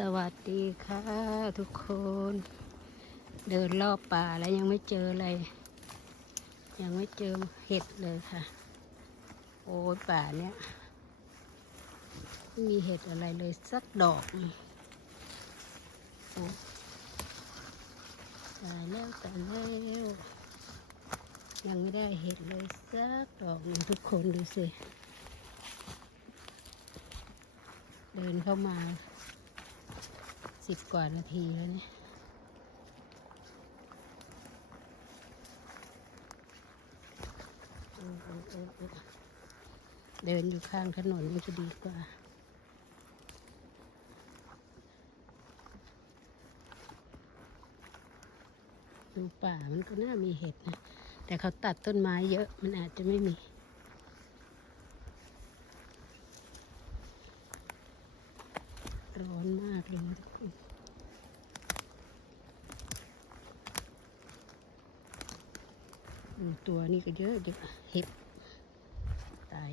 สวัสดีค่ะทุกคน เดินรอบป่าแล้วยังไม่เจออะไร ยังไม่เจอเห็ดเลยค่ะ โอ้ยป่าเนี้ยไม่มีเห็ดอะไรเลยสักดอกนึ่งโอ้ตายแล้วตายแล้วยังไม่ได้เห็ดเลยสักดอกหนึ่งทุกคนดูสิ เดินเข้ามา สิบกว่านาทีแล้วเนี่ยเดินอยู่ข้างถนนยังจะดีกว่าดูป่ามันก็น่ามีเห็ดนะ แต่เขาตัดต้นไม้เยอะมันอาจจะไม่มี ร้อนมากเลยทุกคนดู ตัวนี้ก็เยอะเยอะเห็บตาย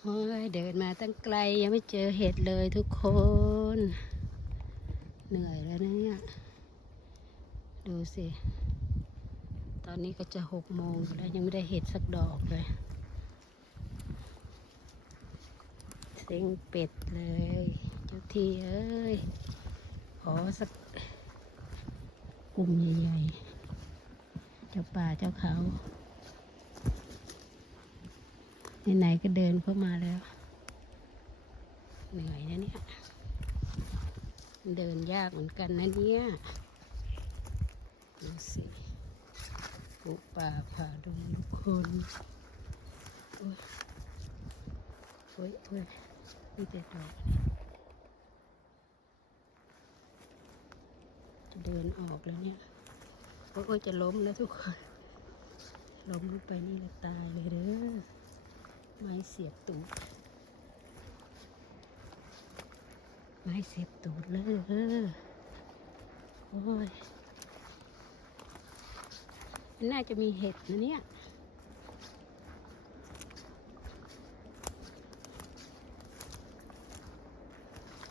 โอ้ยเดินมาตั้งไกลยังไม่เจอเห็ดเลยทุกคน เหนื่อยแล้วนะเนี่ย ดูสิ ตอนนี้ก็จะหกโมงแล้วยังไม่ได้เห็ดสักดอกเลย เซ็งเป็ดเลยเจ้าที่เอ้ย ขอสักกลุ่มใหญ่ๆ เจ้าป่าเจ้าเขาไหนๆก็เดินเข้ามาแล้ว เหนื่อยนะเนี่ย เดินยากเหมือนกันนะเนี่ย ดูสิปูป่าผ่าดงทุกคนโอ้ยโอ้ย โอ้ยนี่แต่ดอกจะเดินออกแล้วเนี่ยโอ้ยจะล้มแล้วทุกคนล้มลงไปนี่ละตายเลยเด้อไม้เสียบตูดไม้เสียบตูดเลยเด้อโอ้ยน่าจะมีเห็ดนะเนี่ย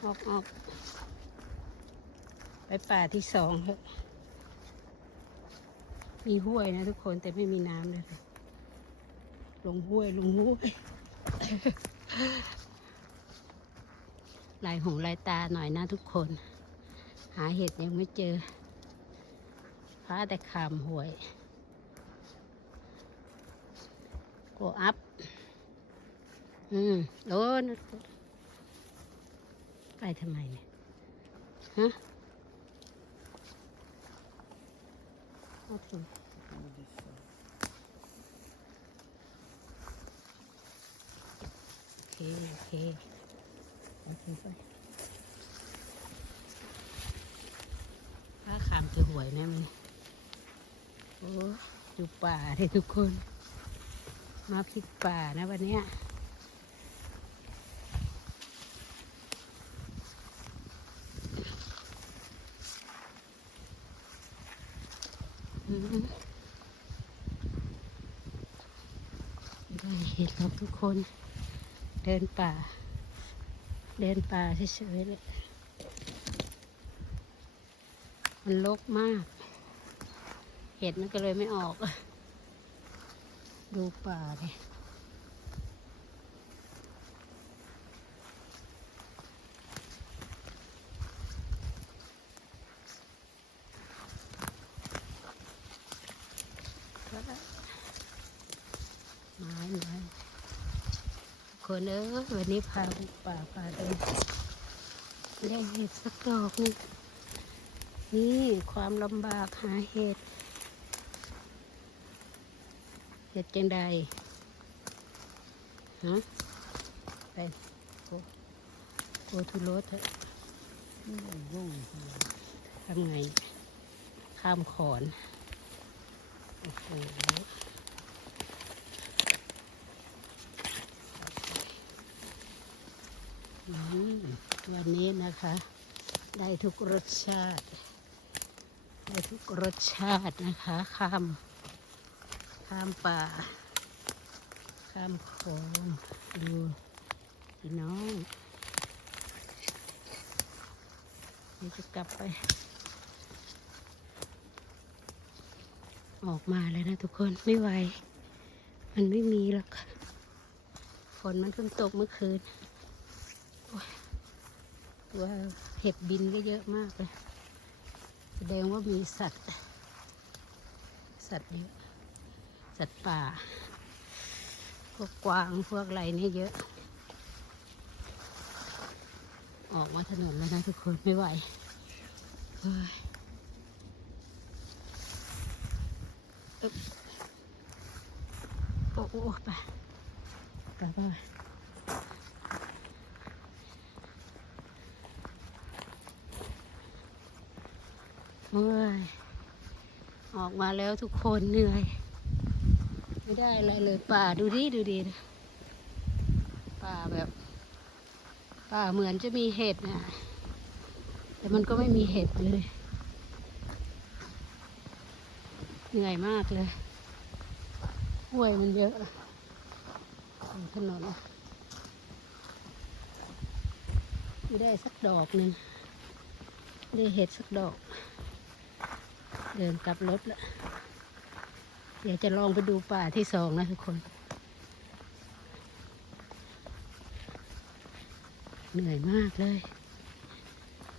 ออกออกไปป่าที่สองเถอะมีห้วยนะทุกคนแต่ไม่มีน้ำเลยลงห้วยลงห้วยลายหงลายตาหน่อยนะทุกคน หาเห็ดยังไม่เจอพาแต่ขามห้วยโกอัพ อืมโดน ไปทำไมเนี่ย ฮะเอาถึงโอเคโอเคโอเคไปถ้าขามจะหวยนะมันโอ้อยู่ป่าเลยทุกคน มาพลิกป่านะวันเนี้ย ได้เห็นครับทุกคน เดินป่า เดินป่าเฉยๆเลยมันรกมาก เห็ดมันก็เลยไม่ออก ดูป่าเลย ไม้ไม้คนเอ้วันนี้พาป่าพาเดินได้เห็ดสักดอกนี่นี่ความลำบากหาเห็ดเห็ดจังใดฮะไปโกโกทุรสเถอะทำไงข้ามขอน วันนี้นะคะ ได้ทุกรสชาติ ได้ทุกรสชาตินะคะ ข้าม ข้ามป่า ข้ามโขงดูพี่น้องเดี๋ยวจะกลับไป ออกมาเลยนะทุกคนไม่ไหว มันไม่มีหรอกฝนมันเพิ่งตกเมื่อคืนว่าเห็บบินก็เยอะมากเลยแสดงว่ามีสัตว์ สัตว์เยอะ สัตว์ป่า พวกกวางพวกอะไรนี่เยอะ ออกมาถนนแล้วนะทุกคนไม่ไหวเฮ้ยอึ๊บ โอ้โอไปไปไปเฮ้ยออกมาแล้วทุกคนเหนื่อย ไม่ได้อะไรเลยป่าดูดิดูดิป่าแบบป่าเหมือนจะมีเห็ดนะแต่มันก็ไม่มีเห็ดเลย เหนื่อยมากเลย ห้วยมันเยอะถนนไม่ได้สักดอกหนึ่งได้เห็ดสักดอก เดินกลับรถล้วเดี๋ยวจะลองไปดูป่าที่สองนะทุกคน เหนื่อยมากเลย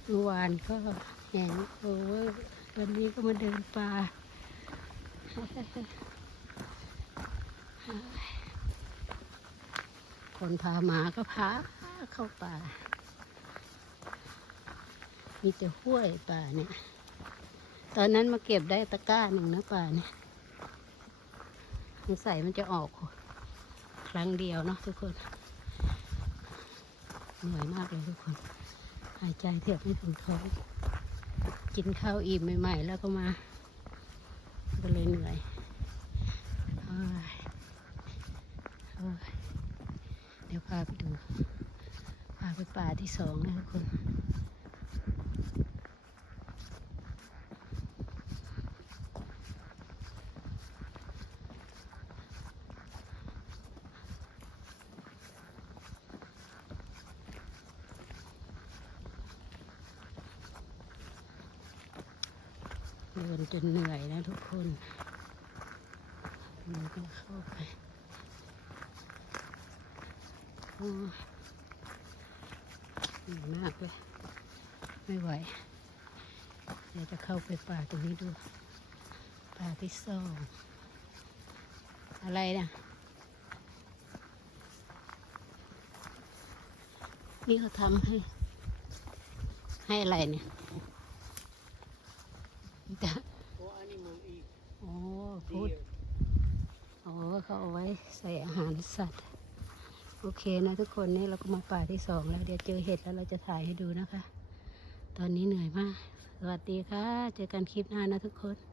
เมื่อวานก็แหงโอเวอร์วันนี้ก็มาเดินป่า คนพาหมาก็พาเข้าป่า มีแต่ห้วยป่าเนี่ย ตอนนั้นมาเก็บได้ตะกร้าหนึ่งนะป่าเนี่ยสงสัยมันจะออก ครั้งเดียวเนาะทุกคน เหนื่อยมากเลยทุกคน หายใจเทียบไม่ถึงท้อง กินข้าวอิ่มใหม่ ๆ แล้วก็มา ก็เลยเหนื่อยเอ้ยเอ้ยเดี๋ยวพาไปดูพาไปป่าที่สองนะทุกคนเดินจนเหนื่อยนะทุกคนมันก็เข้าไป หนื่อยมากเลยไม่ไหวเดี๋ยวจะเข้าไปป่าตรงนี้ดู ป่าที่สองอะไรนะนี่เขาทำให้ ให้อะไรเนี่ยจะโอ้พูดโอ้เขาเอาไว้ใส่อาหารสัตว์ โอเคนะทุกคนนี่เราก็มาป่าที่สองแล้วเดี๋ยวเจอเห็ดแล้วเราจะถ่ายให้ดูนะคะ ตอนนี้เหนื่อยมาก สวัสดีค่ะ เจอกันคลิปหน้านะทุกคน